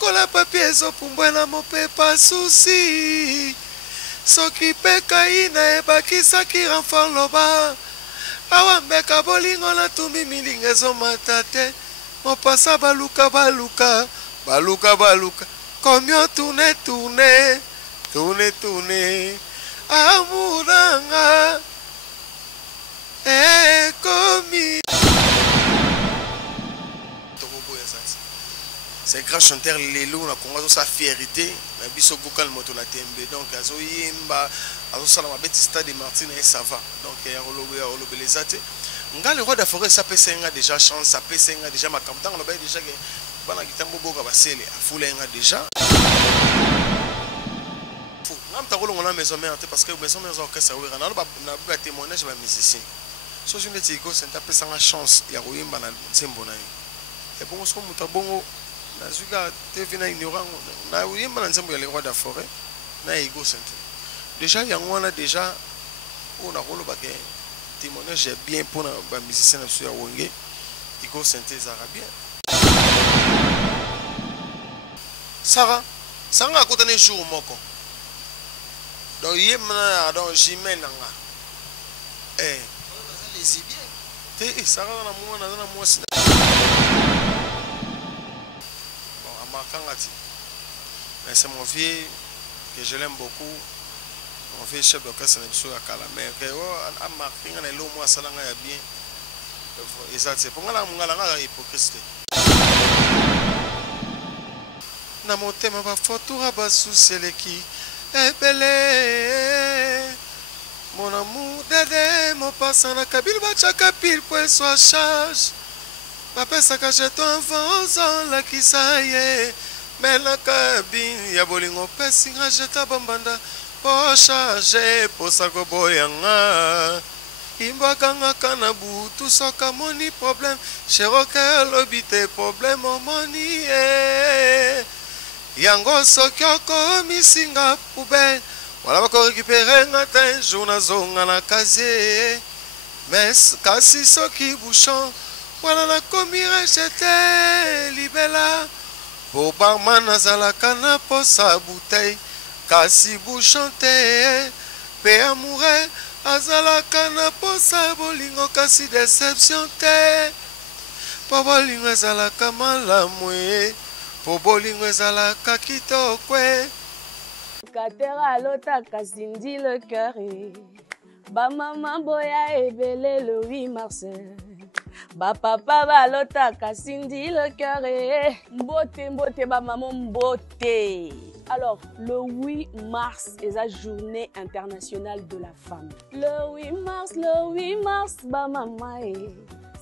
lokola papier ezopumbwela mopepa susi soki mpe kaina ebakisaki renfort loba awa mbeka bolingo natumi milinga ezomata te mopasa baluka komio tourne amuranga ekomi. C'est un grand chanteur Lelo, on a connu sa fierté, on a vu son vocal moto na tembe, donc azo yimba, azo sala ma bête stade de Martine et ça va, donc il y a rolobe les athées. Nga le roi de la forêt ça peut senga déjà chance, ça peut senga déjà ma campagne, on a déjà que bana gitambo boka basele, a foule nga déjà. Faut, ngam ta rolo on a maison mère parce que maison mère orchestre oui, on a ba témoignage ba musicien. So je me dis que c'est un peu sans chance, il y a royimba na nsembo na. Et bon so muta bongo Nazuka devina ignorant na uyimba na nzembo ya le roi de la forêt na ego santé déjà yango wana déjà on a rolo baké témoignage bien pour na ba musicien na so ya wonge ego santé arabien Sarah sanga kotane jour moko donc yemna donc jimena nga les bien te Sarah na moi mais c'est mon vieux que je l'aime beaucoup, mon vieux chef d'orchestre à Calamé que a marqué un lot moi ça l'a bien et ça c'est pour moi la hypocrisie na mon thème va photo à sous seleki et belé mon amour dédé mon passant la kabyle bacha kapil pour soit charge papa ça que je t'envoie la qui ça y est mais la cabine ya bolingo pesinga jeta bambanda po charger po sako boyanga imbakanga kana butu soka moni problème cheroka lobite problème moni yango sokioko misinga poubelle wala bako récupérer ngatin journée zonga na kaze mais kasi soki bouchon voilà la comire j'étais libella pour barman azalaka na posa bouteille kasi bouchonte pe amoureux azalaka na posa bolingo kasi déception te po bolingo ezalaka malamu po bolingo ezalaka kitoko Katera alotaka Cindy le cœur ba maman boya ebele le 8 mars. Ba papa balotaka Cindy le cœur mbote ba maman mbote. Alors, le 8 mars est la journée internationale de la femme. Le 8 mars, ba maman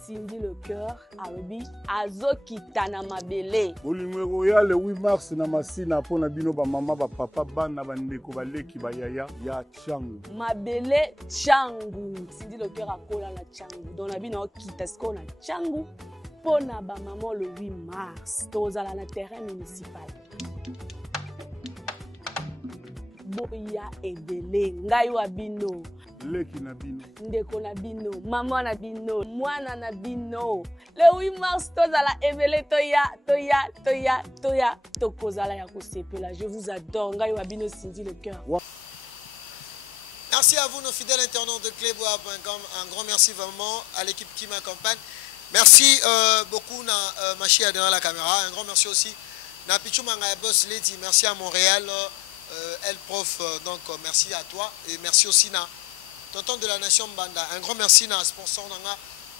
Cindy le cœur alobi azokitana mabele. Bolingo ya le 8 mars na masina pona bino ba mama ba papa bana ba ndeko baleki ba yaya ya changu. Mabele changu. Cindy le cœur akola la changu. Don na bino kita sko na changu pona ba maman le 8 mars. Tozala na terrain municipal. Boya ebele ngai wa bino. Leki na bino. Ndeko na bino, maman na bino, mwana na bino. Le 8 mars, tozala ebele toya, tokozala ya kosepela. Je vous adore. Ngai wa bino Cindy le cœur. Merci à vous, nos fidèles internautes de clebois.com. Un grand merci vraiment à l'équipe qui m'accompagne. Merci beaucoup à Machia derrière la caméra. Un grand merci aussi à Pichou Manga Boss Lady. Merci à Montréal, El Prof. Donc merci à toi. Et merci aussi à Tonton de la Nation Banda. Un grand merci à sponsor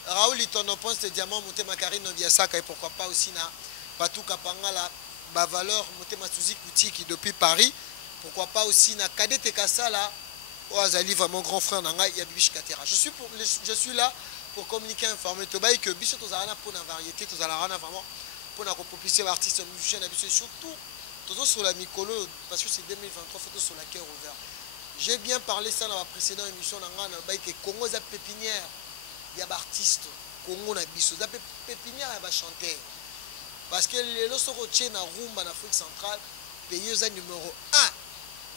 Raoul Itonoponce de Diamant, Motema Karine Nobiasaka et pourquoi pas aussi à Patou Kapangala, Bavaleur, Motema Suzy Kouti qui depuis Paris. Pourquoi pas aussi à Kadete Kassala, Oazali, vraiment grand frère Nanga, Yabibish Katera. Je suis là pour communiquer, informer. Tobaï que Bichot Tozarana pour la variété, Tozarana vraiment pour la propulser l'artiste musicien, surtout toujours sur la Mikolo, parce que c'est 2023, photo sur la cœur ouvert. J'ai bien parlé ça dans la précédente émission, que Congo est pépinière, il y a des artistes, Congo na biso, il y a pépinière, il y a des chanteurs. Parce que les lorsqu'on tient na rumba en Afrique centrale, pays numéro 1,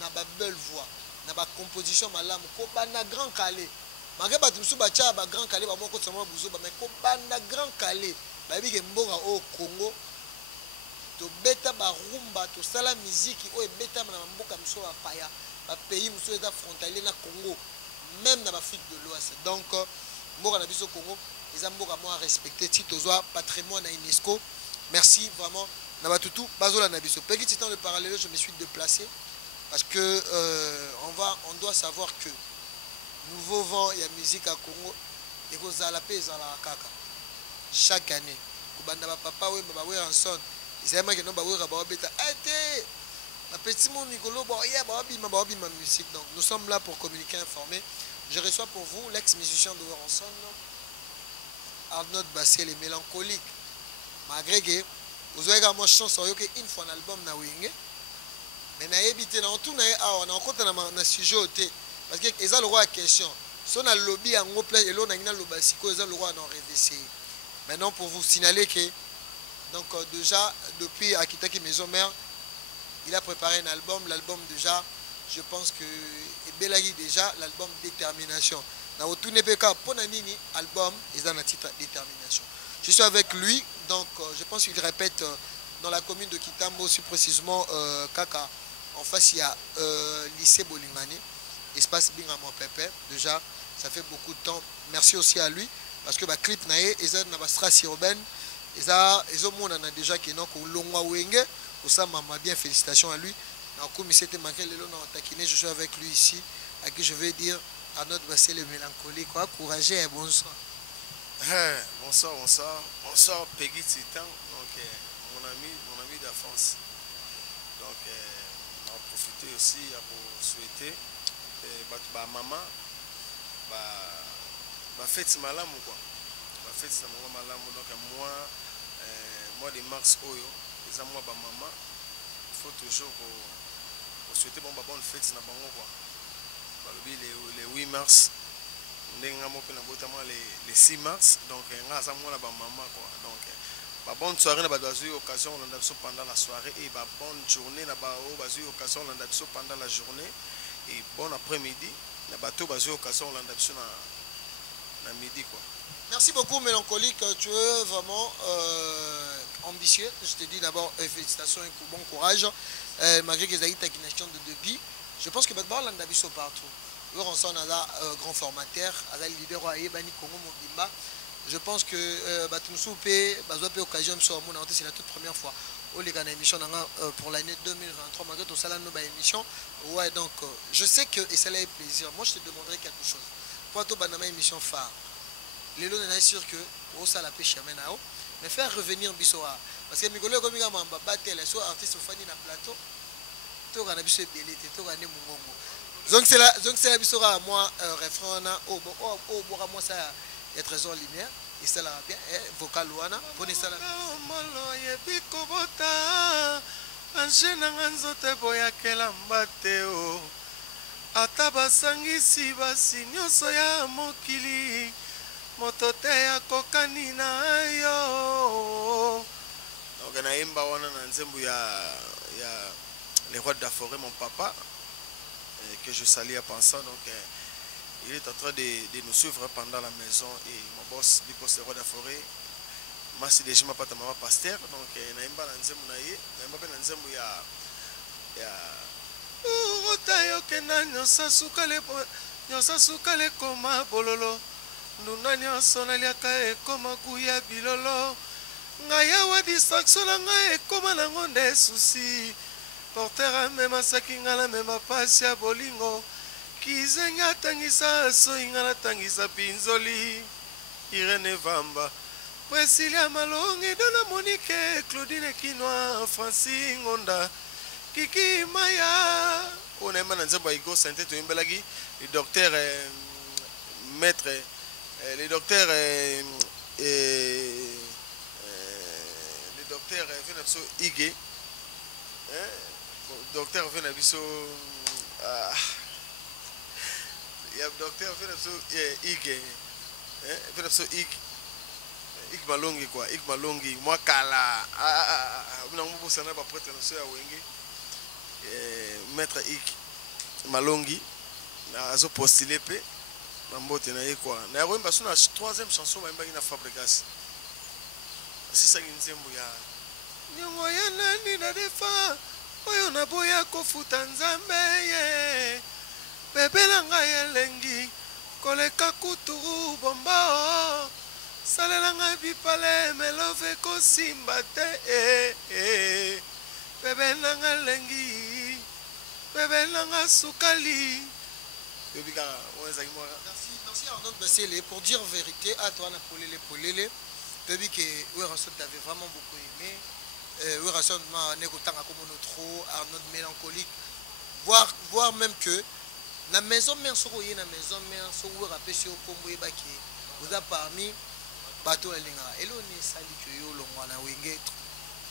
na ba belle voix, na ba composition malamu, ko ba na grand calé. Malgré ba tumsu ba cha ba grand calé ba moko tsama buzo ba mais ko ba na grand calé, ba bi ke mboka au Congo. to beta ba rumba to sala musique o beta na mboka miso ba paya ba pays miso eza frontalier na Congo même dans l'Afrique de l'Ouest. Donc mboka na biso Congo eza mboka mo respecter ti tozwa patrimoine à UNESCO. Merci vraiment na batutu bazola na biso. Petit temps de parallèle, je me suis déplacé parce que on doit savoir que nouveau vent ya musique à Congo et kozala pe ezala kaka chaque année kubanda ba papa we ba we ranson izema ke no ba we ba beta ate la petit mon Nicolo ba ya ba bima musique. Donc nous sommes là pour communiquer, informer. Je reçois pour vous l'ex-musicien de Ranson Arnaud Bassel et mélancolique malgré que vous avez également chanson yo que une fois un album na wenge mais na ebité na tout na a na compte na sujet oté parce que eza le roi question son a lobby en gros place et l'on a une lobasiko eza le roi dans RDC. Maintenant pour vous signaler que donc déjà depuis Akitaki Maison Mère il a préparé un album, l'album déjà je pense que et Belagi déjà l'album Détermination na otune peka pona nini album ils ont un titre Détermination. Je suis avec lui donc je pense qu'il répète dans la commune de Kitambo aussi précisément Kaka en face il y a lycée Bolingani espace Binga mon pépé déjà ça fait beaucoup de temps. Merci aussi à lui parce que ba clip naé eza na ba strass urbaine eza ezomona na déjà que non ko longwa wenge ça m'a bien, félicitations à lui. Je suis avec lui ici, à qui je vais dire à notre Bassel le mélancolique, quoi, courageux et bonsoir. Bonsoir, bonsoir. Bonsoir Peggy Titan, donc mon ami d'enfance. Donc on va profiter aussi pour souhaiter ma maman, ma fête malam quoi. Ma fête malam donc mois de mars oyo. Moi ba maman il faut toujours souhaiter bonne fête na bango quoi le 8 mars ndenga mo pe na botama le 6 mars donc nga za moi la ba maman quoi donc ba bonne soirée na ba dozu occasion on a pendant la soirée et ba bonne journée na ba bazu occasion on a pendant la journée et bon après-midi na bateau bazu occasion on a na midi quoi. Merci beaucoup mélancolique, tu es vraiment ambitieux. Je te dis d'abord félicitations et bon courage. Malgré que Zaïta qui est une question de débit, je pense que Badbar l'a d'abisso partout. Ranson a grand formateur, a leader à Ebani Congo Mobimba. Je pense que Batumsoupe, Bazope occasion c'est la toute première fois. Au les émission pour l'année 2023, malgré tout ça là nos émission. Ouais donc je sais que et ça là est plaisir. Moi je te demanderai quelque chose. Pour toi banama émission phare. Les lots n'est sûr que au ça la pêche amène à mais faire revenir Bissoa parce que Migolo comme il m'a battu les soit artiste fani na plateau to kana biso belé to kana mungongo donc c'est la Bissoa moi refrain na au bora moi ça est trésor lumière et ça la bien vocal wana poni ça la molo yebiko bota angena nganzote boya kela mbateo ata basangisi basi nyonso ya mokili motote ya kokani na yo. Donc na imba wana na nzembo ya les rois de la forêt mon papa que je salue à pensant donc il est en train de nous suivre pendant la maison et mon boss Biko c'est roi de la forêt merci déjà ma pata maman pasteur donc na imba na nzembo na ye na imba na nzembo ya otayo kenanyo sasukale koma bololo Nuna nyonso naliaka ekoma kuya bilolo ngai awa distraction na ngai ekoma nango nde susi porter amema saki ngai namema pasi ya bolingo kizengi atangisa soi ngai natangisa pinzoli Irene Vamba Presilia Malongi Dona Monique Claudine Kinoa Francis Ngonda Kiki Maya on aime na nzembo Igo Santé to imbelagi le docteur maître le docteur Venabiso Ige docteur Venabiso il y a docteur Venabiso Ige Venabiso Ik Malongi quoi Ik Malongi moi kala na mbo sana ba prêtre na so ya wenge maître Ik Malongi na azo postuler pe Mambote na ye quoi na roimba suna troisième chanson ba mbaki na Fabregas c'est ça qui nzembo nyongo ya nani na defa oyo naboya kofuta nzambe ye bebe na ngai elengi koleka kuturu bomba salela ngai bipale melove kosimba te bebe na ngai elengi bebe na ngai sukali. Merci Arnaud Bassélé pour dire vérité à toi Polélé depuis que Werasson t'avait vraiment beaucoup aimé. Werasson m'a négocié comme trop Arnaud mélancolique, voire même que la maison mère sur la maison mère sur rappelé sur Pomboé Baki vous a parmi bateau linga et l'on est sali que yo longwana wenge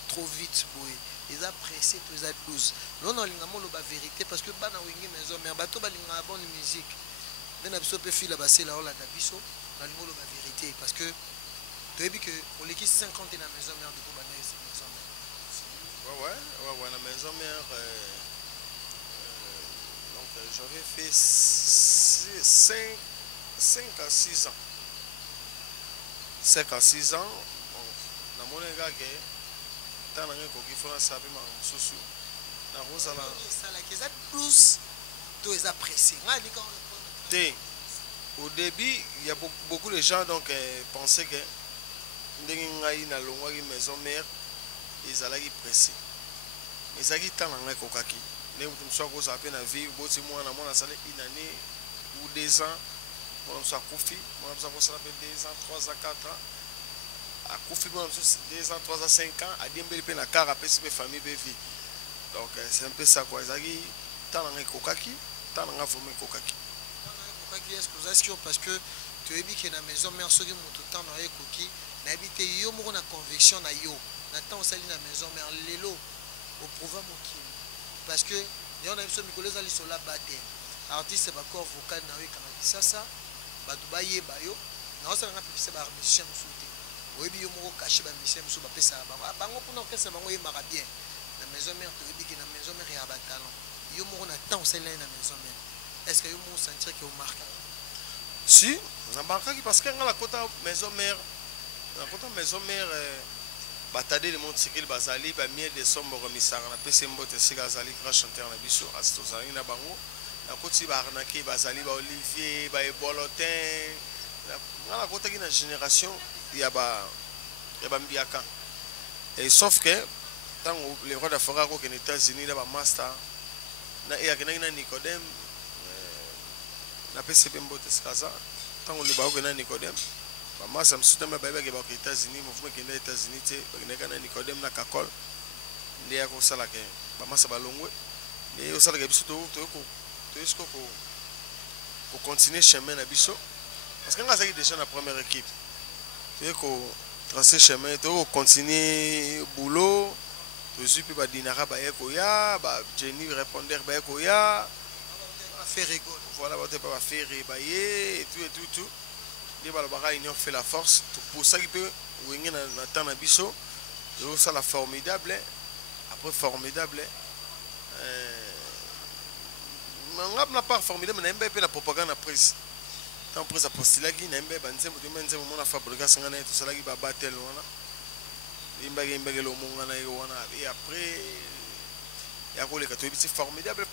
trop vite boy ils a pressé tous à 12 non non linga mo la vérité parce que bana wenge maison mère bateau balinga bonne musique dans la peut fil là c'est là on la biso dans le mot la vérité parce que tu as vu que pour l'équipe 50 dans la maison mère de Kobana c'est maison mère ouais la maison mère donc j'avais fait 5 à 6 ans 5 à 6 ans na mon gars que tant que qui font ça puis ma souci na rosa là ça la qu'ils a plus tous les appréciés au début il y a beaucoup de gens donc pensaient que ndenge ngai na longwa ki maison mère ils allaient pressé mais ça qui tant ngai kokaki ne mutumso ko sa pe na vie boti mwana mwana sale une année ou 2 ans on s'est confié, on s'est confié 2 ans, 3 ans, 4 ans. À confier 2 ans, 3 ans, 5 ans, à dire que na car après c'est famille vie. Donc c'est un peu ça quoi. Zagi tant en kokaki, tant en formé kokaki. Kokaki est-ce parce que tu es dit que la maison mère soki mutu tant na koki, na habité yo mo na conviction na yo. Na tant sali na maison mère lelo au prouver moki. Parce que yo na biso mikolo za lisola bate. Artiste ba corps vocal na we kana sasa. Badubaye bayo na osala nga pepisa ba musicien musuti oyebi yo moko caché ba musicien musu ba pesa bango kuna okesa bango yemaka bien na maison mère to yebi ki na maison mère ya ba talent yo moko na temps osala na maison mère est-ce que yo moko sentir que au marque si na marquaki parce que nga la kota maison mère batade le monde sikil bazali ba miel de sombre misara na pese mbote sika azali grand chanteur na biso astozali na bango na koti ba arnaqué bazali ba Olivier ba Ebolotin na kota ki na génération ya ba mbiaka et sauf que tant les rois d'Afrique ko aux États-Unis là ba master na ya na Nicodème na PCB mbote skaza tant on le ba ko na Nicodème ba master msutama ba ba ke ba aux États-Unis mouvement ki na États-Unis te ba na Nicodème na Kakol ndia ko sala ke ba master ba longwe et au sala ke biso to est-ce qu'on continue chemin na biso parce que nga ça déjà la première équipe tu es qu'on tracer chemin tu continuer boulot tu suis puis ba dinara ba eko ya ba Jenny répondeur ba eko ya faire rigole voilà ba te pas faire bailler et tout les balabara union fait la force pour ça qui peut wingi na temps na biso ça la formidable après formidable on n'a pas formidable mais on a la propagande prise tant prise à postuler qui n'a pas banzé mais on a mon fabriqué ça on a tout ça qui va battre loin il le monde et après il y a quoi les catholiques c'est formidable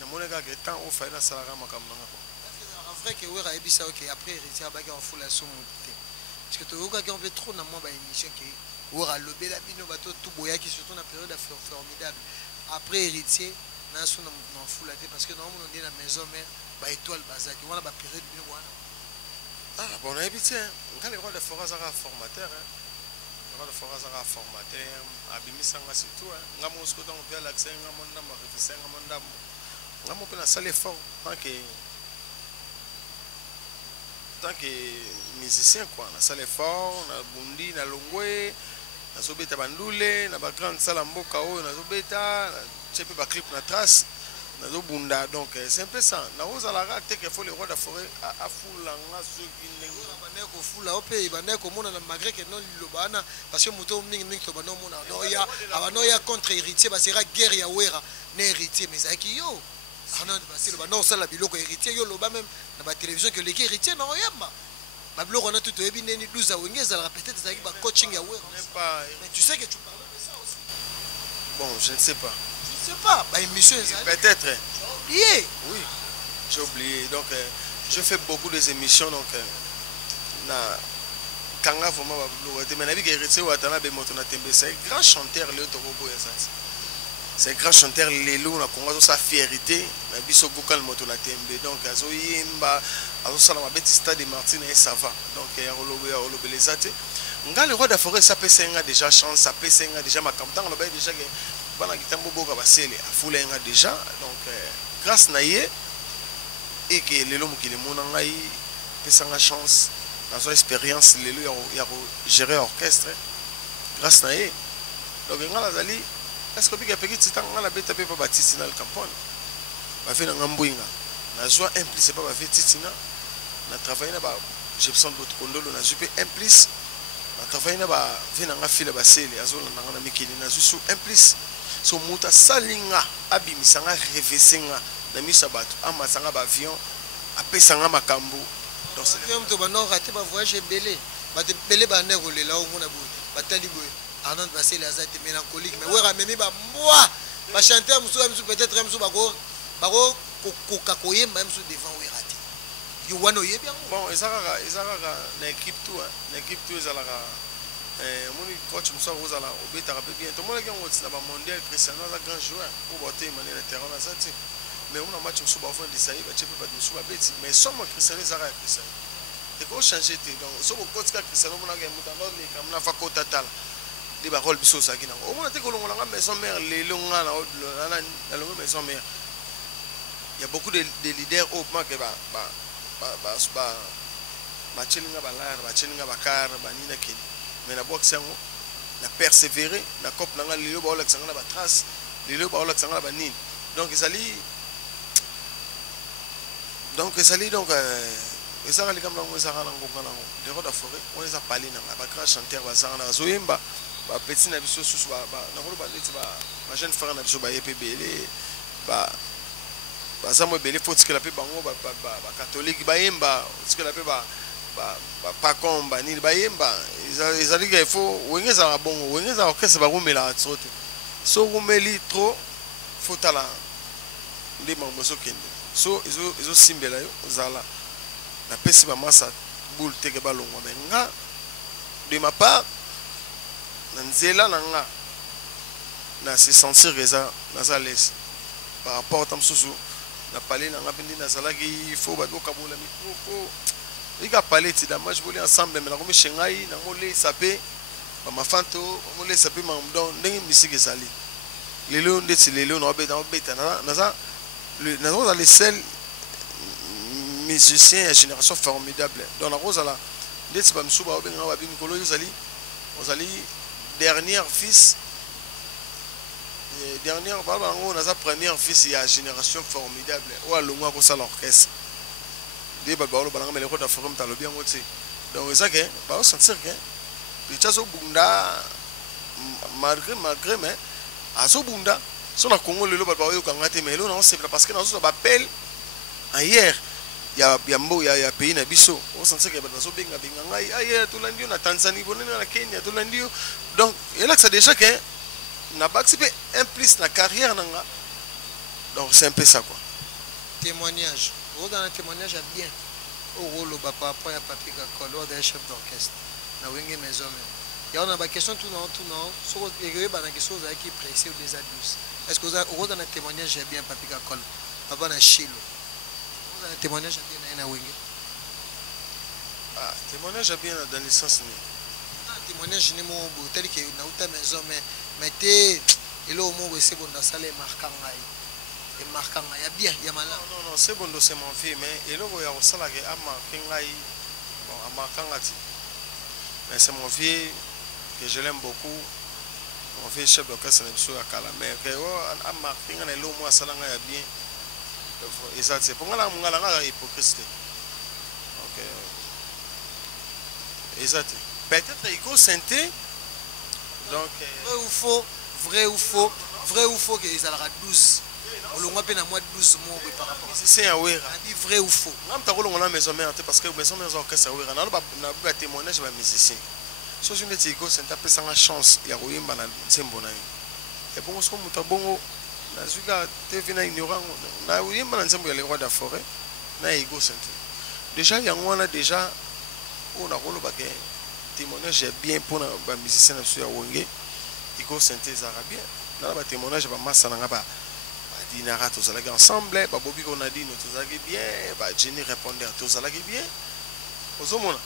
na mon gars que tant au fait na salaire ma comme en vrai que ouais rabisa OK après héritier baga en full la somme parce que tu vois qu'on veut trop na moi ba émission qui ora lobé la bino bateau tout boya qui surtout na période formidable. Après héritier na sona na fula te parce que normalement on est la maison mère ba étoile bazaki on a ba période bino wana bon on a habité quand les rois de forage à formateur les rois de forage à formateur abimisanga c'est tout nga mo sko dans on l'accès nga monda ma réfléchir nga monda nga mo pena salle fort tant que musicien quoi na salle fort na bundi na longwe na sobeta bandule na ba grande salle mboka oyo na sobeta chepe ba clip na trace na zo bunda donc c'est un peu ça na oza la rate que faut les rois de forêt à fula nga soki ndenge bana ko fula ope bana ko mona na malgré que non lobana parce que moto mingi to bana mona no ya abano ya contre héritier ba sera guerre ya wera na héritier mais aki yo ana ba sila bana osala biloko héritier yo loba même na ba télévision que les héritiers na oyamba Bablo on a tout ebi neni 12 awenge ezalaka peut-être ezalaki ba coaching ya Wera. Mais tu sais que tu parles de ça aussi. Bon, je ne sais pas. Je ne sais pas. Bah émission peut-être. Tu as oublié. Oui, j'ai oublié. Donc je fais beaucoup des émissions donc na kanga vraiment bablo te mais na bi ke retse watana be moto na tembe c'est un grand chanteur Léo Torobo Yazati. C'est un grand chanteur Lelo na Congo sa fierté na biso bokal moto na tembe donc azo yimba azo sala mabeti stade de Martine et ça va donc ya rolobe les ate nga le roi de forêt ça pesa nga déjà chance ça pesa nga déjà makamtanga na ba déjà que bana kitambo boka basele afula nga déjà donc grâce na ye et que Lelo mukile mona ngai pesa nga chance dans son expérience Lelo ya gérer orchestre grâce na ye donc nga lazali est-ce que bika peki titanga nga na beta pe pa batisi na le campone ba fait na ngambwinga na joie implice pas ba fait titina na travailler na ba Gibson Bout Kondolo na jupe implice na travailler na ba vina nga file ba sele azola na nga na mikili na jusu implice so muta salinga abimisa nga revesenga na misa bato amasanga ba avion apesa nga makambo donc c'est même to bano raté ba voyage belé ba te belé ba ne rolela o mona bo batali boy Arnaud Basile azate mélancolique mais Wera memi ba moi ba chanteur muso peut-être muso bako kokakoye même muso devant Wera te yo wano ye bien bon ezalaka na équipe tout ezalaka moni coach muso ozala obetaka pe bien to mona kango tsina ba mondial Cristiano za grand joueur pour boter mané na terrain na zati mais on a match muso ba fond de saïba chepe ba muso ba beti mais somme Cristiano zara Cristiano et ko changer te donc so ko coach ka Cristiano mona ga mutando le kamna fa ko tatala de ba rôle biso sa kina o mona te ko longola nga maison mère le longa na longa maison mère il y a beaucoup de leaders au moment que ba chilinga ba lar ba chilinga ba car ba nina kini mais na box yango na persévérer na cop na nga lelo ba ola tsanga na ba trace lelo ba ola tsanga na ba nini donc ezali donc ça les comme dans les arana ngongana les rois de forêt on les a parlé na ba grand chanteur ba zana zoyemba ba petit na biso susu ba na ko ba leti ba jeune frère na biso ba yepebele ba bazamo belé faut que la pe bango ba catholique ba yemba que la pe ba pa komba ni ba yemba ezali que il faut wengeza ba bongo wengeza orchestre ba rumela tsote so rumeli trop faut tala ndi mambo so kende so izo simbela yo zala na pesi ba masa boule teke ba longwa menga de ma part na nzela na nga na se sentir que ça na ça laisse par rapport à msusu na parler na nga bindi na salaki il faut ba boka bola micro ko ika parler ti da match boli ensemble mais na ko mishengai na mole sapé ba mafanto mole sapé ma mdon ndenge misike sali lelo ndeti lelo na obeta na ça le na dans les seuls musiciens à génération formidable dans la rose là ndeti ba msuba obenga ba bimi kolo ozali dernier fils dernière pardon on a sa première fils il y a génération formidable ou alongo ko ça l'orchestre des babalo balanga mele ko da forum talo bien ngoti donc ça que ba sentir que le chaso bunda malgré mais aso bunda sur la Congo le babalo yo kangate mais là on sait parce que dans ça appel hier il y a pays na biso on sentir que ba so benga ngai aye to landio na Tanzanie bonena na Kenya to landio donc et là que ça déjà que n'a pas participé implice la carrière nanga donc c'est un peu ça quoi témoignage dans le témoignage bien au rôle papa ya papi kakolo des chef d'orchestre na wenge maison il y a une question tout non sur les ba na question za qui pressé ou des abus est-ce que au dans le témoignage bien papi kakolo papa na chilo dans le témoignage bien na wenge ah témoignage bien dans le sens ni témoignage ni mon tel que na uta maison mais te elo mo c'est bon dans salle marquant et marquant ya bien ya mala non c'est bon c'est mon fils mais elo ya osala ke ama kingai bon marquant ati mais c'est mon fils que je l'aime beaucoup mon fils chef d'orchestre na biso ya kala mais que ama kinga na elo mo asala nga ya bien et ça c'est pour ngala ngala nga hypocrite donc et ça peut-être égo synthé donc vrai ou faux que ils allaient 12 olongwa pe na moi 12 mois par rapport musicien ya wera vrai ou faux ngam ta kolonga na maison mère parce que maison mère za orchestre ya wera na buka témoignage ba musicien so je ndeti ko senta pesa nga chance ya koyemba na nsembo na ye et bon so muta bongo na zuka TV na ignorant na koyemba na nsembo ya le roi de la forêt na ego sente déjà yango wana déjà on a koloba ke témoignage bien pour ba musicien na ya wonge ego sente za bien na ba témoignage ba massa na ba dinara tous allés ensemble ba bobi qu'on a dit nous tous allés bien ba Jenny répondeur tous allés bien aux hommes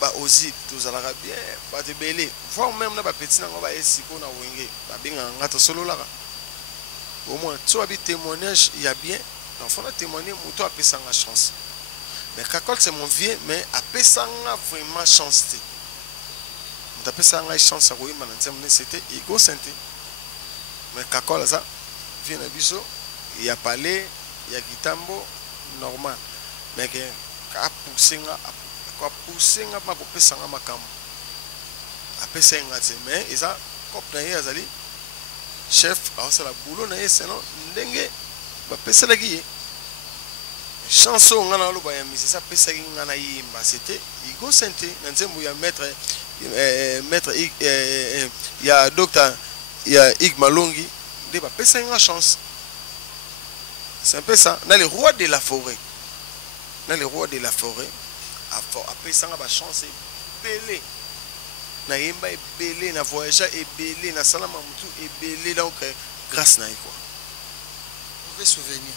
ba aussi tous allés bien ba te belé voir même na ba petit na ba esiko na wenge ba binga ngata solo la au moins tu as des témoignages il y a bien l'enfant a témoigné muto a pesa nga chance mais Kakol c'est mon vieux mais a pesa nga vraiment chance te muto a pesa nga chance à oui mananzem c'était ego santé mais Kakol ça vient à biso il y a palais il y a Gitambo normal mais que a poussé nga ma kopesa nga makambo a pesa nga mais et ça cop na ye azali chef a la boulot na ye sinon ndenge ba pesa la gi chanson nga na lo ba ya misi ça pesa nga na yimba c'était Igo Santé na nzembo ya maître il y a docteur il y a Ig Malongi de ba pesa nga chance. C'est un peu ça. On a le roi de la forêt. On a le roi de la forêt. Après ça, on a la chance. Belé. Na yemba et belé. Na voyageur et belé. Na salama mutu et belé. Donc, grâce na quoi. Mauvais souvenir.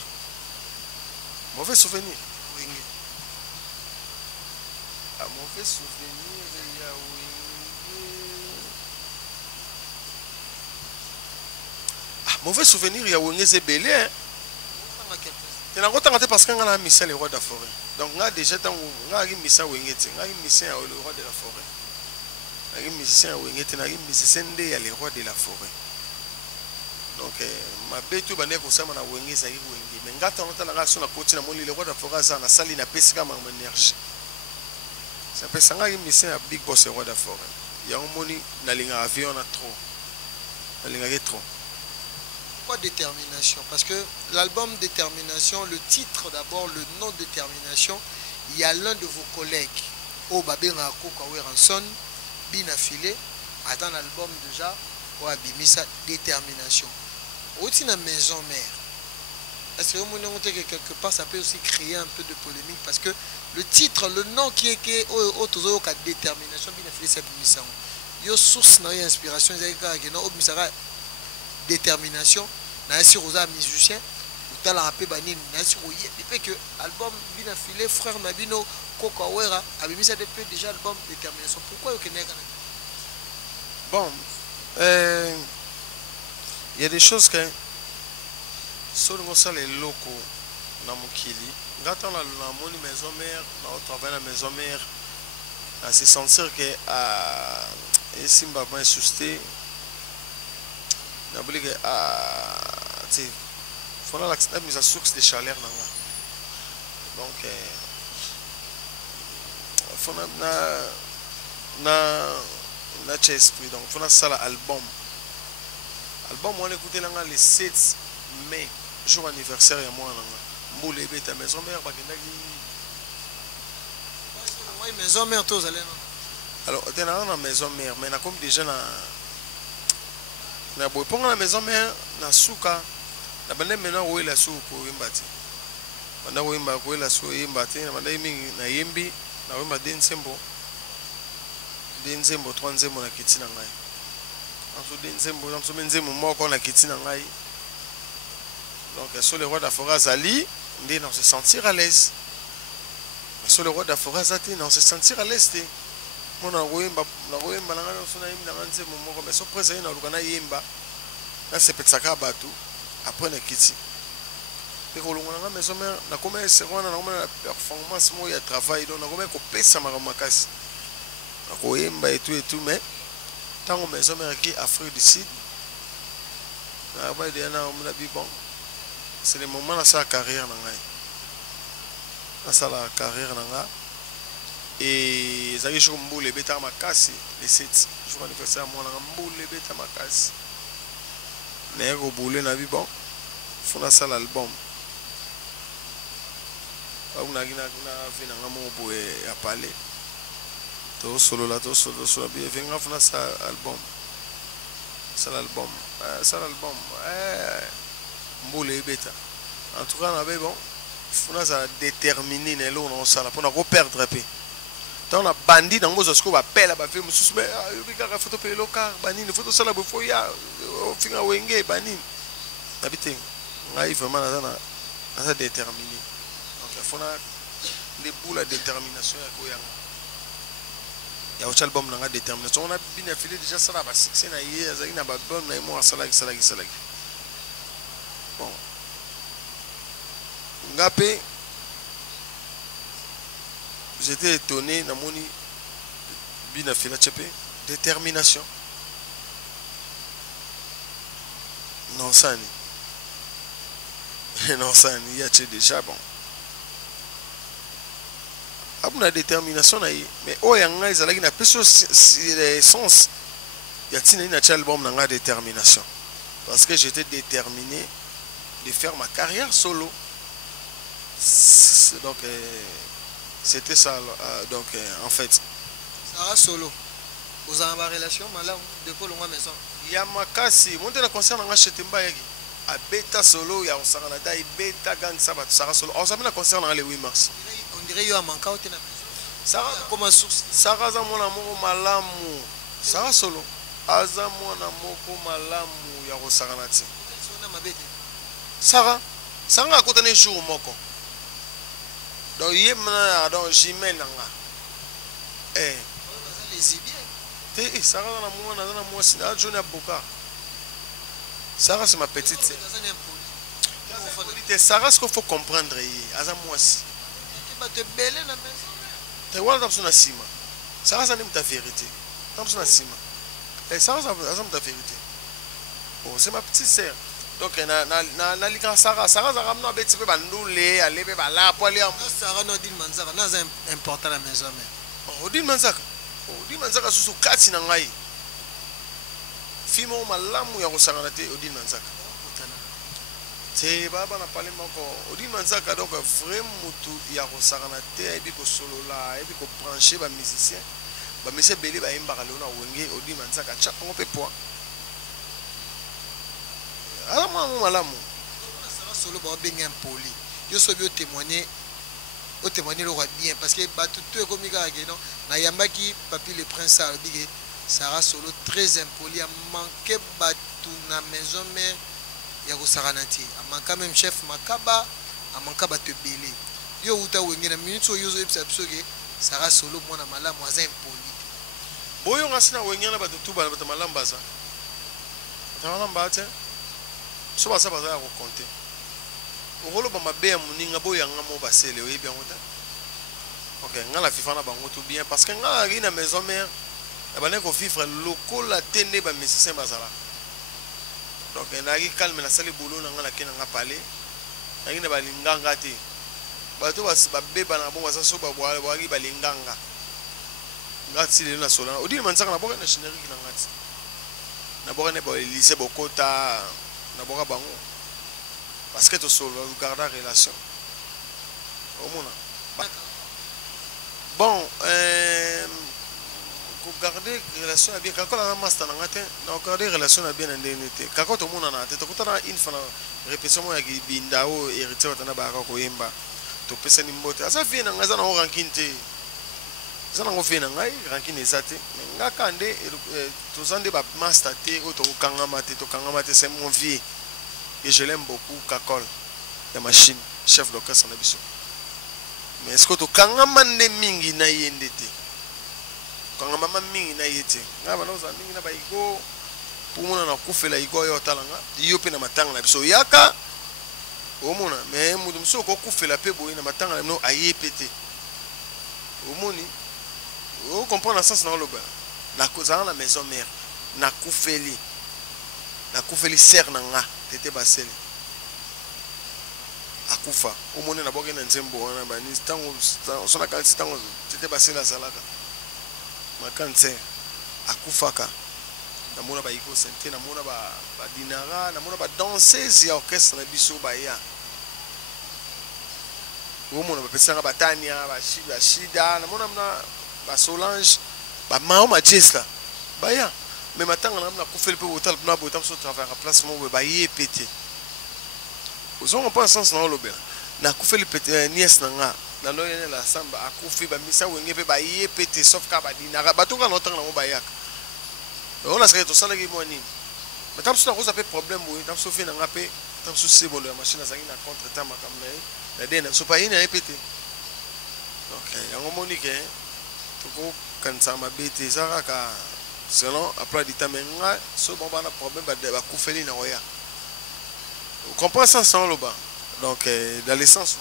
Mauvais souvenir. Oui. Ah, mauvais souvenir. Il y a mauvais souvenir. Il y a Wenge c'est belé. Hein. Je n'ai pas parce que je suis mission le roi de la forêt. Donc, déjà, je suis mission le roi de la forêt. Je suis musicien le roi de la forêt. Donc, ma bête tout bande pour ça, ma wenge ça y wenge. Mais quand on entend la sur la côte, le roi de la forêt, ça na salle na pesca ma énergie. Ça peut ça un mission à big boss le roi de la forêt. Il y a un moni na linga avion on a trop. Na linga trop. Pourquoi Détermination? Parce que l'album Détermination, le titre d'abord, le nom Détermination, il y a l'un de vos collègues, Obabena Kokaweranson, Binafilé, attend l'album déjà, Abimisa Détermination. Aussi dans maison mère. Est-ce que vous avez que quelque part ça peut aussi créer un peu de polémique parce que le titre, le nom qui est Détermination, Binafilé, c'est Abimisa. Il y a source, il y a inspiration, il y a Détermination, na si rosa musicien, ou tala appé bani na si roye, depuis que album bien affilé frère Nabino Kokawera avait mis ça depuis déjà album Détermination. Pourquoi au Kenya? Bon, il y a des choses que sur les locaux na mukili, quand on a la moni maison mère, on travaille la maison mère, à se sentir que à et Simba va susciter. Il faut la mise à source de chaleur. Donc, il faut na esprit. Donc, il faut ça l'album. Album, on écoutait le 7 mai, jour anniversaire de moi. Mboule beta maison mère, maison mère, tous allez. Alors, on est dans la maison mère, mais on a comme déjà na boy ponga na maison mère na suka na bande mena wo la suku ko imbati banda wo imba ko la suku imbati na bande mingi na yembi na wemba densembo 3 nzembo na kiti na ngai anso densembo na so menzembo moko na kiti na ngai donc sur le roi d'Afora Zali ndi na se sentir à l'aise sur le roi d'Afora Zati na se sentir à l'aise na koyemba na ngana sona yimba na nze momoko mais so presa na lukana yemba na sepetsaka bato après na kiti pe ko longa na maison mère na koma seconde na koma na performance mo ya travail donc na koma ko pesa makasi na koyemba et tout mais tant maison mère qui Afrique du Sud na ba de na on a bi bon c'est le moment de sa carrière na ngai na sa carrière na ngai. Et ça y est, je me bête à ma casse. Les 7 jours anniversaire, moi, je me bête à ma casse. Mais au boulot, on a vu bon. funa sala album na vina ngamo boye ya pale to solo bien venga funa sa album mbule beta en tout cas na be bon funa sa déterminer ne lo na sala pour na ko perdre pe tant na bandi na ngozo sko ba pela ba film susu be bika photo pe loka banini photo sala bo foya finga wenge banini habité ngai vraiment na déterminer donc il faut na les boules la détermination ya ko yanga ya o album na détermination on a bien affilé déjà ça là ba succès na yé azaki na ba bon na mo sala bon ngapé j'étais étonné na moni bien affilé chepé détermination non ça ni ya che déjà bon abuna détermination na ye mais oyanga ezalaki na peso sens ya tina na album na nga détermination parce que j'étais déterminé de faire ma carrière solo donc c'était ça donc en fait Sarah solo vous avez une relation malam depuis le mois maison ya makasi monte na concert na nga chetemba yaki a beta solo ya osakana dai beta gang sabat Sarah solo on s'amena concert na le 8 mars on dirait yo manka au tena Sarah comme source Sarah za mona moko malamu Sarah solo aza mona moko malamu ya osakana ti sona mabete Sarah akotane jour moko donc yemna donc jimena nga les bien Sarah na mona na moi si na Johnny Aboka Sarah c'est ma petite sœur. Sarah ce qu'il faut comprendre aza moi si va te belle na maison te wala tapsuna sima Sarah ça n'est pas ta vérité tapsuna sima Sarah ça ta vérité bon c'est ma petite sœur donc na lika Sarah za ramna beti pe bandule ale pe bala po ale Sarah no din manzaka na za important la maison mais Odin Manzaka susu kati na ngai fimo malamu ya kosangana te Odin Manzaka te baba na pale moko Odin Manzaka donc vraiment mutu ya kosangana te ebi ko solola ebi ko brancher ba musicien belé ba imbaka leona wenge Odin Manzaka cha ngo pe point ala malamu Sarah solo ba benga impoli yo so bio témoigner au témoigner le roi bien parce que ba tout est comme ça non na yambaki papi le prince a dit Sarah solo très impoli a manqué batu na maison mère ya ko saranati a manqué même chef makaba a manqué batu belé yo uta wenge na minute so yo zo epsa que Sarah solo mona malamu aza impoli boyo ngasina wenge na batu tuba na batu malamba ça malamba te so ba sa ba za ko compter okolo ba mabe ya muninga boya ngamo basele oyebi yango ta OK ngala fifa na bango tout bien parce que ngala ri na maison mère abane ko vivre lokola tende ba musicien bazala donc na ri calme na sali boulot na ngala kena nga parler na ngina ba linganga te bato ba beba na bongo sa so ba bwa ri ba linganga ngati le na solana Odin Manzaka na boka na générique na ngati na boka ne ba lycée bokota na boka bango parce que tu solo garder la relation au monde bon garder relation bien quand on a master na ngate na garder relation bien ndenge quand tout monde na tete kutana une fois répétition ya bindao héritier watana ba ko yemba to pesa ni mbote asa vie na ngaza na ranking te zana ngo vie na ngai ranking ezate ngaka nde to zande ba master te o to kangama te c'est mon vie. Et je l'aime beaucoup, Kakol, la machine, chef d'orchestre en Abisso. Mais est-ce que tu as mingi na yendete? Kangama mingi na yete. Ngaba no za mingi na ba igo. Pour mona na kufela igo yo talanga. Yo pe na matanga na biso yaka. O mona, mais mudu so ko kufela pe boyi na matanga na no ayepete. O moni. O comprendre le sens na loba. Na kozana la maison mère. Na kufeli ser na nga tete baseli akufa omone na boke na nzembo wana ba ni tango sona ka tango tete baseli azalaka makanse akufaka namona ba iko sente namona ba dinara namona ba danseuse ya orchestre na biso ba ya omona ba pesanga batania ba shida namona ba Solange ba Mahoma Jesta ba ya mais matanga namna kufeli pe hotel na botam so travail à place mo ba yepete ozongo pas sens na lobela na kufeli pete nièce na nga na loyene la samba akufi ba misa wenge pe ba yepete sauf ka ba dinara batunga na otanga na mo ba yaka on a serait tout ça les mois ni mais tant que ça cause un peu problème oui tant que ça fait un peu tant que c'est bon la machine à ça na contre temps ma comme la dena so pas ina répéter donc il y a un moment que tout quand ça m'a bêté ça ka selon après du temps menga so bon bana problème ba kufeli na roya vous comprenez ça sans le bas donc dans l'essence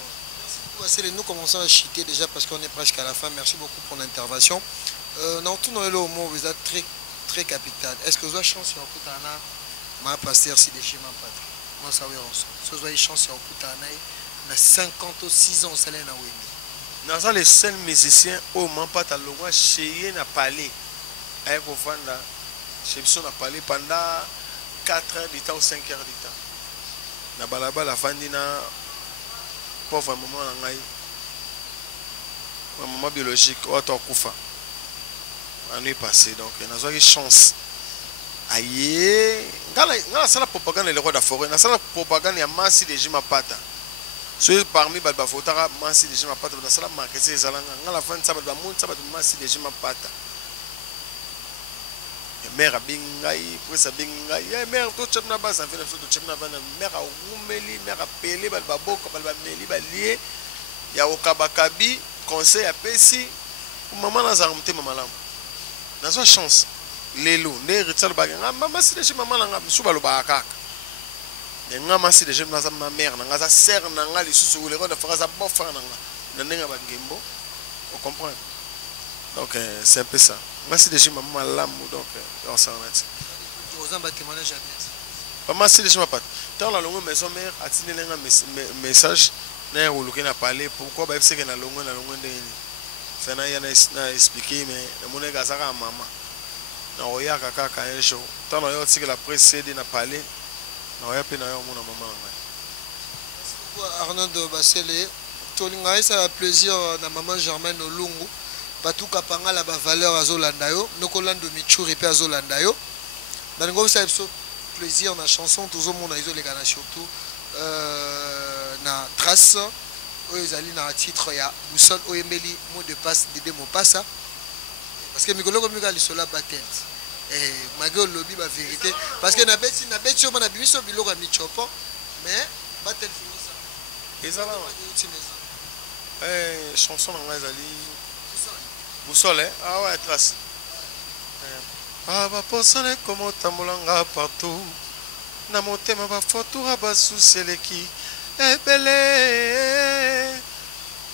nous commençons à chiter déjà parce qu'on est presque à la fin. Merci beaucoup pour l'intervention. Dans tout le mot vous êtes très capital. Est-ce que vous avez chance sur Kutana ma pasteur si des schémas pas moi ça oui on vous avez chance sur Kutana na 56 ans ça là na oui dans les seuls musiciens au Mampa ta longwa chez na parler avec Ofanda chez biso na parler pendant 4 heures du temps ou 5 heures du temps na balaba la fandina pauvre maman na ngai maman biologique auto kufa année passée donc nous avons eu chance aïe ngala sala propagande le roi de forêt na sala propagande ya Masi de Jima Pata ceux parmi balba fotara Masi de Jima Pata na sala marketing zalanga ngala fin ça balba moun ça balba Masi de Jima Pata mère bingai pour ça bingai mère to chepna ba ça fait to chepna ba mère rumeli mère pelé balba boko balba meli balie ya okabakabi conseil à pesi maman na zamte maman lam na so chance lelo ne ritsal ba nga si de maman nga suba lo ba kaka nga masi de na ma mère nga za sœur na nga li susu le ko fa za bofa na nga na nenga ba ngembo on comprend donc c'est un peu ça merci de maman lam donc on s'en remet aux amba témoignage à pas merci de ma patte tant la longue maison mère a tenu nga message na uluke na parler pourquoi ba c'est que na longue de fait na yana na expliquer mais na mona gazaka maman na oya kaka ka un jour tant na yo tiki la précédé na parler na oya pe na yo mona maman nga Arnaud de Basele tolinga ça plaisir na maman Germaine Olungu Patou Kapanga la valeur à Zolandayo, Nokolando Michuri pe à Zolandayo. Dans le ça plaisir na chanson tout le monde a isolé gana surtout na trace ils allaient na titre ya Boussole Oyemeli mot de passe de mot passa parce que Mikolo comme Mikali sola battent et malgré le lobby la vérité parce que na beti on a biso biloko ya michopo mais battle fini ça ezala chanson na ezali Boussole, ah ouais, trace. Baba posone comme tamulanga partout. Na motema ba fotura ba suseleki. Ebele.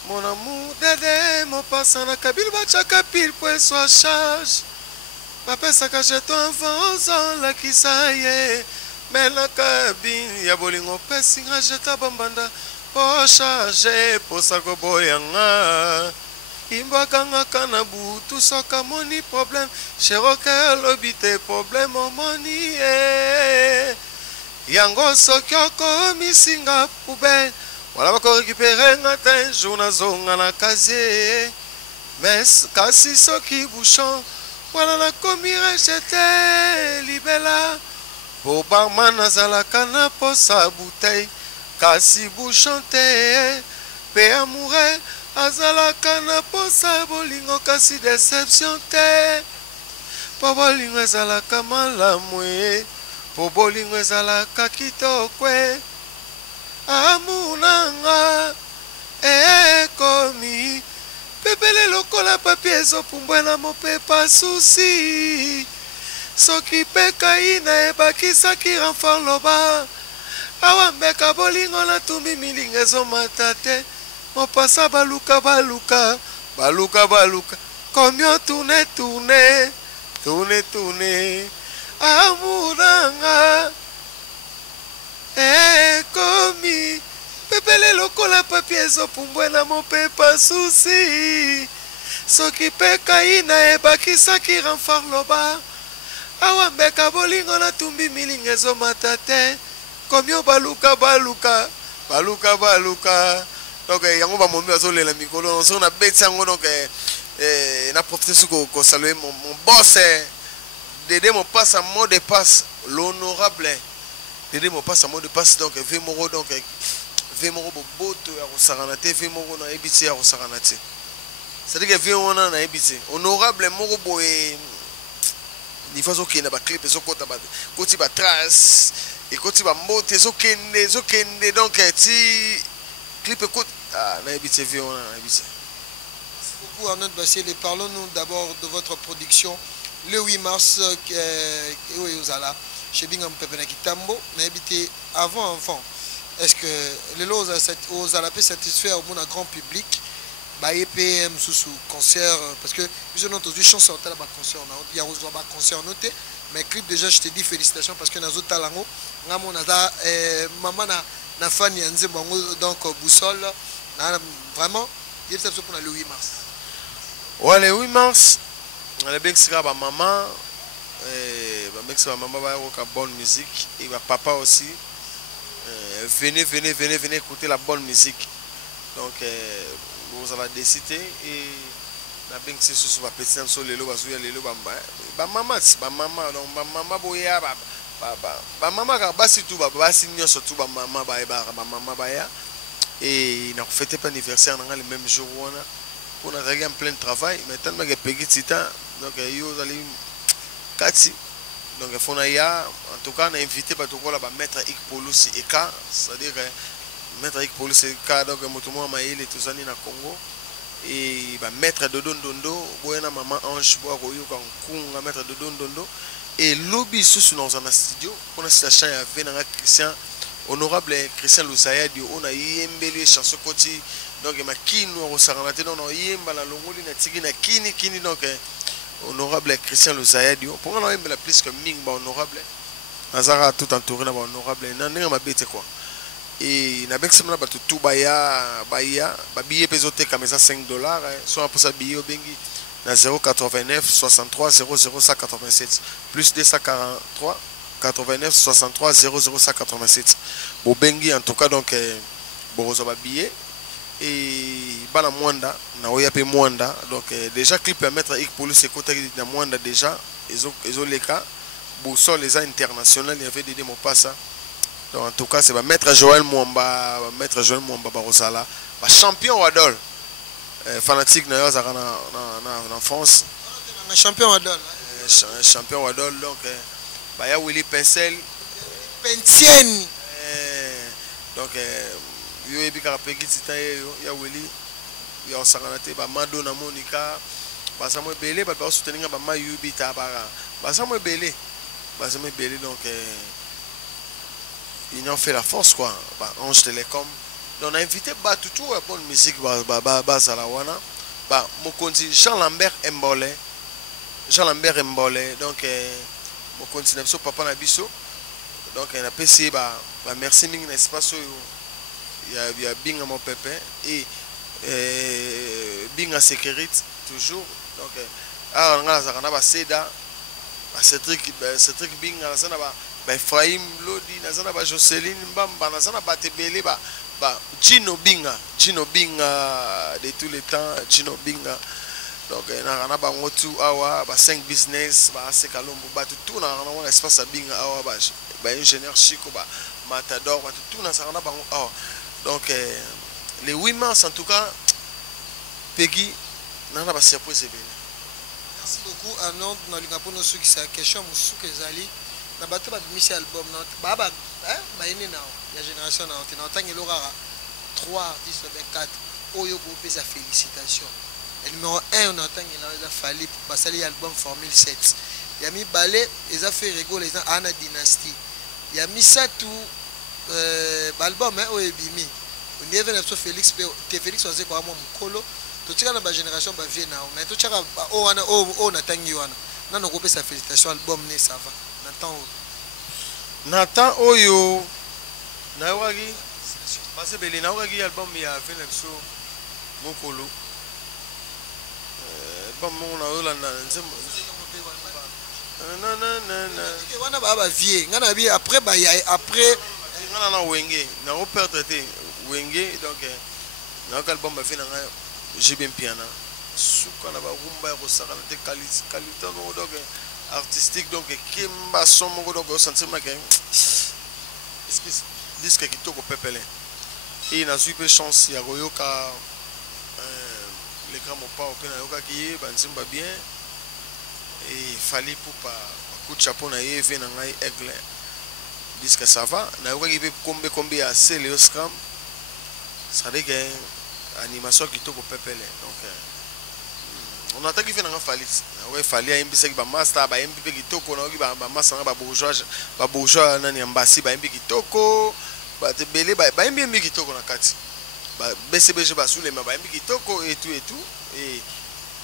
Mon amour dede mo passana kabil ba chakapil pour soit charge. Papa saka jeto avance la kisaye. Mena kabin ya bolingo pesinga jeta bambanda. Po charge po sako boyanga. Imbakanga kana butu soka moni problème cheroka lobite problème moni yango sokioko misinga poubelle wala bako récupérer ngata jouna zonga na kaze mais kasi soki bouchon wala na komira jete libela po barman nazala kana posa bouteille kasi bouchon te pe amoureux azalaka na posa bolingo kasi déception te po bolingo ezalaka malamu ye po bolingo ezalaka kitoko amour nanga ekomi pepele lokola papier ezopumbwe na mopepa susi soki mpe kai nayebakisaki renfort loba awa mbeka bolingo natumbi milinga ezomata te Mopasa baluka Combien tourner Amouranga Komi Pepele lokola papier ezopumbwe na mopepa susi Soki pe kai nayebakisaki renfort loba awa mbeka bolingo na tumbi milinga ezomata te komio baluka donc yango bamomi bazolela mikolo soki nabeti yango donc na profite soki kosalue mon boss Dédé Mopassa mot de passe l'honorable Dédé Mopassa mot de passe donc vemoro donc vemoro boboto ya kosakanate vemoro na ebiti ya kosakanate c'est-à-dire que vemoro na ebiti honorable moko boye ni faso kenda ba clip ezokota ba koti ba trace et koti ba mbote ezokende donc ti clip écoute na ebiti vemoro na ebiti. Merci beaucoup Arnaud Bassile. Parlons-nous d'abord de votre production le 8 mars chez Bingam Pepena Kitambo, on a habité avant enfant. Est-ce que les lots aux alapés satisfaire au monde grand public bah EPM sous concert parce que nous avons entendu chanson à la concert il y a aussi un concert noté mais clip déjà je te dis félicitations parce que nazo talango ngamo naza maman na fan ya nzembo donc boussole vraiment il est pour le 8 mars. Ouais le 8 mars on a bien que c'est maman va avoir bonne musique et papa aussi venez écouter la bonne musique donc vous allez décider et la bien que c'est sur ma petite sur les lots maman donc maman boya maman basi tout basi surtout maman baya et n'a fêté pas anniversaire dans le même jour pour nous en plein travail mais tellement que petit temps donc vous allez Kati donc il faut en tout cas on a invité la maître Ik Polusi Eka c'est-à-dire maître Ik Polusi Eka donc motomo maïle tout ça na Congo et maître Dodon Dondo boyana maman Ange boa koyo kan kunga maître Dodon Dondo et lobby sous dans un studio on a cette chanson avec na Christian honorable Christian Lusaya dio on a yembeli chanson koti donc ma kinu au saranate non yemba la longoli na tigi na kini donc honorable Christian Lusaya-Dio. Pour moi, on a plus que Ming, honorable. Nazara tout entouré na honorable. Nanga ma bête quoi. Et na bec semana batu tout baya billet pesoté comme ça $5. Soit pour ça billet au bengi na 089 63 00 187 plus 243 89 63 00 187. Bon bengi en tout cas donc bon ça va billet. Et bana mwanda na oyape mwanda donc déjà clip à mettre ik police côté na mwanda déjà ils ont les cas boussole les international il y avait Dédé Mopassa donc en tout cas c'est va mettre Joël Mwamba Barosala champion Wadol fanatique na yo en France champion Wadol champion Wadol donc ya Willy Pincel Pensieni donc yo ebika peki tita ya Willy ya osanganate ba mado na Monica basa mo belé ba soutenir ba mayubi tabara basa mo belé donc ils ont fait la force quoi ba Ange Télécom donc on a invité ba tout bonne musique ba salawana ba mokonzi Jean Lambert Mbole donc mokonzi na biso papa na biso donc on a passé ba merci mingi na espace il y a Binga mon pépé et Binga sécurité toujours donc on a ba Seda Cédric Binga na ba Ephraim Lodi na ba Joceline Mbamba na ba Tebele ba Gino Binga de tous les temps Gino Binga donc na ba ngotu awa ba 5 business ba Sekalombo ba tout na espace Binga awa ba ingénieur Chico ba Matador ba tout na ça na ba awa donc les 8 mars en tout cas Peggy nana ba surprise bien. Merci beaucoup Arnaud na linga pour nous ceux qui sa question musuke zali na bato ba misi album na baba ba ine na ya génération na on tangi lorara 3 artistes avec 4 oyo ko pesa félicitations et numéro 1 on entend il a fallu pour passer l'album Formule 7 ya mi balé les affaires rigolo les ana dynastie ya mi ça tout album oyo bimi on est venu sur Félix was ko amo mukolo to tika na ba génération ba vie na mais to tika o wana o na tangi wana nano ko pesa félicitations album ne ça va Nathan oyo na wagi parce que na wagi album ya venu sur mukolo album on a eu là wana ba vie ngana bi après ba ya après ngana na wenge na ko perdre te wenge donc na ko album ba fina nga jibem piana suka na ba rumba ko sakana te qualité no donc artistique donc kimba somo ko donc sentiment que est-ce que disque qui toko pepele et na suipe chance ya koyoka les grands mopa au pena yoka ki banzimba bien et fallait pour pas coup de chapeau na yé vient ngai aigle disque ça va na yoka ki combien assez le scrum ça dit que animation qui toko pepele donc on attend qu'il vienne en falis ouais fallait un bisque ba master ba mp qui toko na ba master ba bourgeois nani ambassi ba mp qui toko ba te belé ba mp qui toko na kati ba BCBG ba sous les mains ba mp qui toko et tout et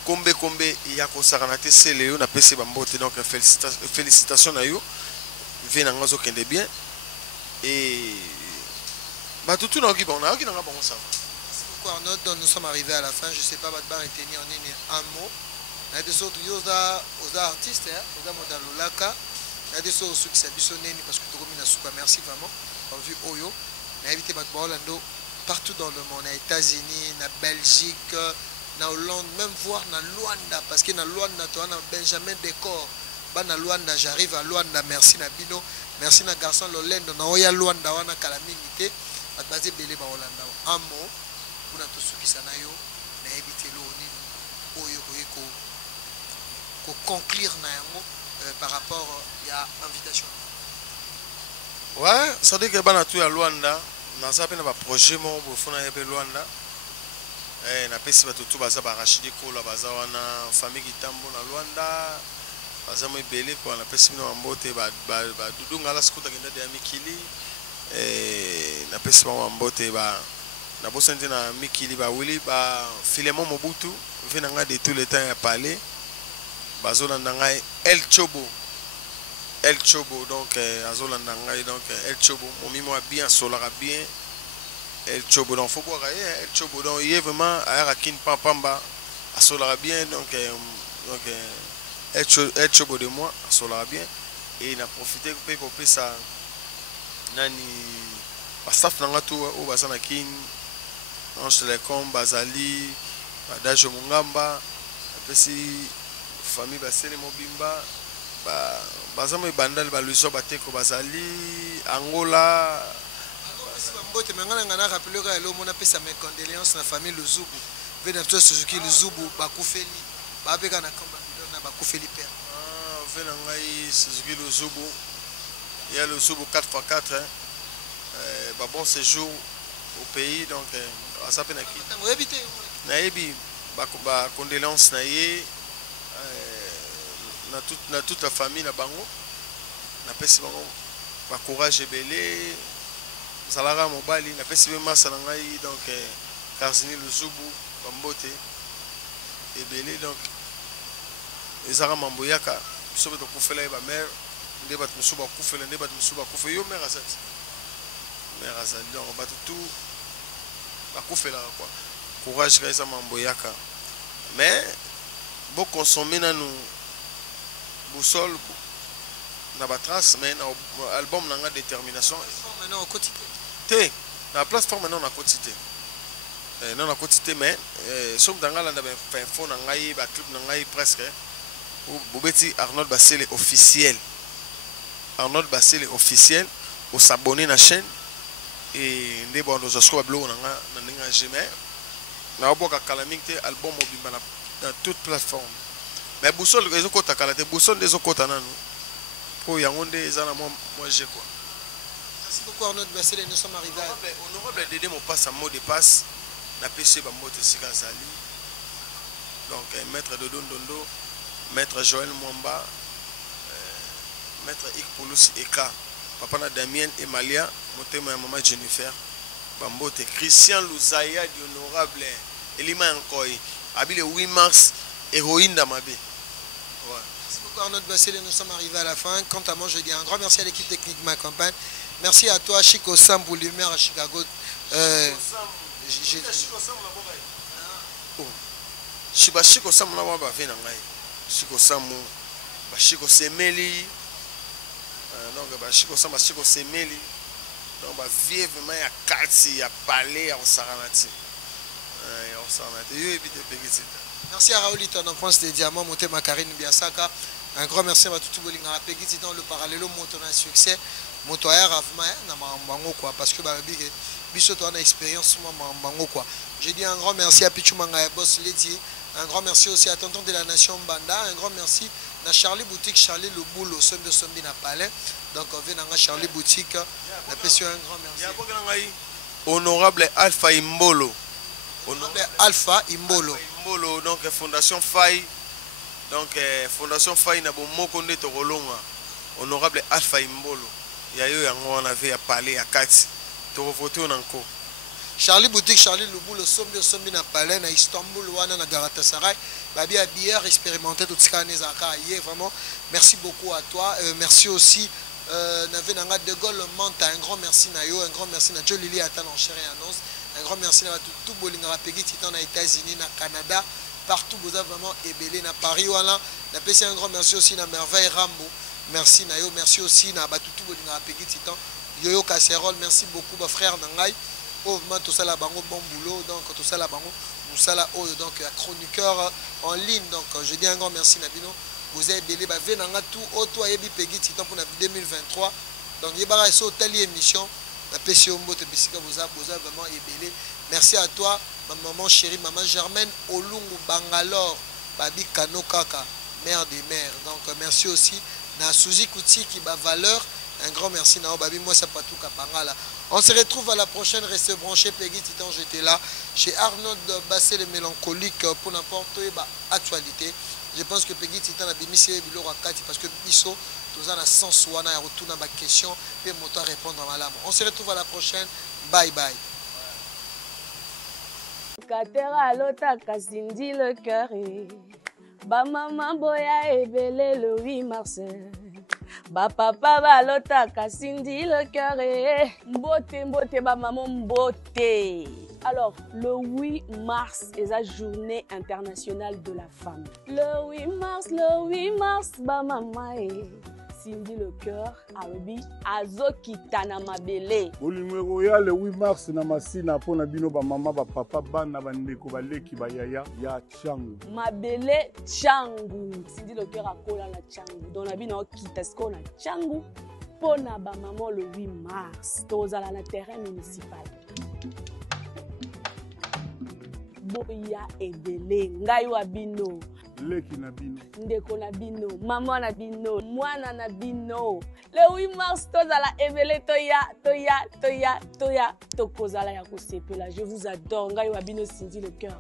kombe ya ko sakana te seleo na pc ba mbote donc félicitations na yo viens en zo kende bien et ba tout na ki bon na ki na bon ça. Arnaud, nous sommes arrivés à la fin. Je ne sais pas, Badbar est tenu en un mot. Il y a des autres aux artistes, aux Modalolaka. Il y a des autres qui sont parce que tout le monde merci vraiment. On a vu Oyo. On a invité Badbar Orlando partout dans le monde. Aux États-Unis, en Belgique, en Hollande, même voir en Luanda. Parce que dans Luanda, tu as Benjamin Décor. Dans Luanda, j'arrive à Luanda. Merci Nabino. Merci na garçon Lolendo. Dans Luanda, on a calamité. Badbazé Belé Baolanda. Un mot. Pour tout ce qui s'en a eu, na éviter l'eau pour conclure par rapport à l'invitation. Ouais, ça dit que ban atu ya Luanda, na ça pe na ba projet mo bo fona ya be Luanda. Na pesi ba tutu baza ba Rachidi Kola baza wana famille Kitambo na Luanda. Baza mo belé ko na pesi no mbote ba dudu ngala skuta kenda de Mikili. Na pesi ba mbote ba na bosante na Mikili ba wili ba Filemon Mobutu venanga de tout le temps à parler bazolanda ngai El Chobo donc azolanda ngai donc El Chobo momi moi bien solara bien El Chobo donc faut boire El Chobo donc il est vraiment à Rakin Pamba solara bien donc El Chobo de moi solara bien et il a profité pour ça nani ba staff nanga tout au basana kin Ange Telecom, Bazali, Badajo Mungamba, apesi famille Basele Mobimba, Bazamo Bandal Baluso Bateko Bazali, Angola. Mbote mengana ngana rappelé que l'homme on appelle sa mes condoléances na famille Luzubu. Venapto Suzuki Luzubu Bakufeli, Babeka na kamba na Bakufeli père. Venangai Suzuki Luzubu. Il y a Luzubu 4x4 hein. Bon séjour au pays donc à ça peine qui naebi ba condoléances na ye na toute la famille na bango na pesi bango ba courage ebele salara mobali na pesi be masa na ngai donc Karzini Luzubu bambote ebele donc ezara mamboyaka sobe to kufela ba mère ndebat musuba kufela ndebat musuba kufe yo mère asati mère asati donc ba tout quoi courage kaisa mamboyaka mais bon consommer na nous boussole na ba trace mais na album na détermination maintenant au quotidien té na plateforme maintenant na quotidien non na quotidien mais somme dangala na ben fond na ngai ba club na ngai presque bobeti Arnold Basile officiel au s'abonner na chaîne et les bons nos asco blo na ninga jamais na oboka calamité album mobimba dans toute plateforme mais boussole les autres ta kalate boussole des autres nanu pour yangonde ezana moi j'ai quoi. Merci beaucoup Arnaud Basile, nous sommes arrivés honorable Dédé mon passe à mot de passe na PC ba moto sika zali donc maître de Dondo maître Joël Mwamba maître Ikpoulos Eka papa na Damien et Malia motema ya maman Jennifer bambote Christian Luzaya di honorable Elima Nkoi habile 8 mars héroïne d'Amabé. Ouais. Merci beaucoup Arnaud Basile, nous sommes arrivés à la fin. Quant à moi, je dis un grand merci à l'équipe technique de ma campagne. Merci à toi Chico Sam pour l'humeur à Chicago. Chico Sam na ba vena ngai. Chico Sam bashiko semeli donc bashiko sama bashiko semeli donc ba vie vraiment ya kati ya palais ya osaranati ya osaranati yo ebite pegiti. Merci à Raoul Ito, enfance des diamants, monté Makarine Biasaka. Un grand merci à tout le monde. Pegiti dans le parallèle, monté un succès. Monté à Rav quoi, parce que Biso a une expérience quoi. Je dis un grand merci à Pichou Manga Boss Lady. Un grand merci aussi à Tonton de la Nation Banda. Un grand merci à Charlie Boutique, Charlie Le Boulot, Sombi Sombi na Palais. Donc on vient à Charlie Boutique. Un grand merci. Honorable Alpha Imbolo. Honorable Alpha Imbolo. Imbolo, donc Fondation Faye. Donc Fondation Faye na bon moko nde to kolonga. Honorable Alpha Imbolo. Ya yo yango on avait à parler à Kati. To voter on encore. Charlie Boutique, Charlie Le Boulot, Sombi na Palais na Istanbul wana na Galatasaray. Babi a bien expérimenté tout ce qu'on a vraiment. Merci beaucoup à toi. Merci aussi Nanga de Gaulle Manta. Un grand merci Nayo, un grand merci à Joe Lili Atan en chair et annonce. Un grand merci à tout Bolinga Peggy Titan aux États-Unis, au Canada, partout vous avez vraiment ébélé à Paris voilà. Un grand merci aussi à Merveille Rambo. Merci Nayo, merci aussi à tout Bolinga Peggy Titan. Yoyo Casserole, merci beaucoup mon frère Nangai. Vraiment tout ça là bango bon boulot donc tout ça là bango nous ça là donc chroniqueur en ligne donc je dis un grand merci Nabino. Vous avez ébélé ba venanga tout auto Ebi Peggy Titan pour 2023. Donc yebara so telle émission. Vous avez vraiment ébélé. Merci à toi, ma maman chérie, maman Germaine Olungu Bangalore, Babi Kano Kaka, mère des mères. Donc merci aussi à Suzy Kouti qui bat valeur. Un grand merci à Babi, moi c'est pas tout Kapangala. On se retrouve à la prochaine, restez branchés. Peggy Titan, j'étais là chez Arnaud Bassé le mélancolique pour n'importe quelle actualité. Je pense que Peggy Titan a bénéficié de l'Orakati parce que Bisso, tout ça, a sens ou a retourné à ma question et moi répondre à ma lame. On se retrouve à la prochaine. Bye bye. Katera lota kasindi le cœur. Ba maman boya ebele le 8 mars. Ba papa ba lota kasindi le cœur. Mbote mbote ba maman mbote. Alors, le 8 mars est la journée internationale de la femme. Le 8 mars, ba maman Cindy le cœur, Arobi, Azokitana Mabele. Bolingo ya le 8 mars na masina pona bino ba mama ba papa bana ba ndeko ba leki ba yaya ya Changu. Mabele Changu. Cindy le cœur akola na Changu. Don na bino kita sko na Changu pona ba maman le 8 mars. Tozala na terrain municipal. Boya ebele ngai wa bino leki na bino ndeko na bino mama na bino mwana na bino le 8 mars tozala ebele toya tokozala ya kosepela. Je vous adore ngai wa bino Cindy le cœur.